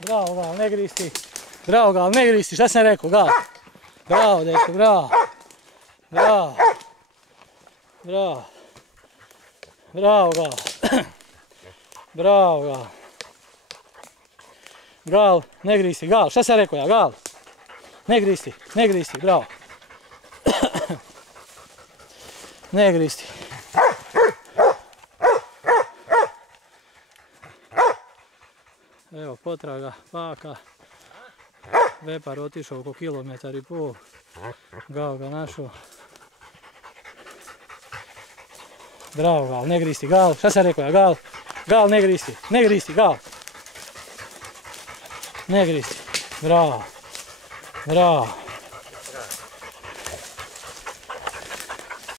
Bravo, Gal, ne gristi. Bravo, Gal, ne gristi, šta sam rekao, Gal? Bravo, dečko, bravo. Bravo. Bravo. Bravo, Gal. Bravo, Gal. Gal, ne gristi, Gal, šta sam rekao ja, Gal? Ne gristi, bravo. Ne gristi. Evo potraga, paka. Vepar otišao oko 1,5 km. Gal ga našao. Bravo, Gal, ne gristi, Gal, šta sam rekao ja, Gal? Gal, ne gristi, Gal. Ne gristi, bravo, bravo.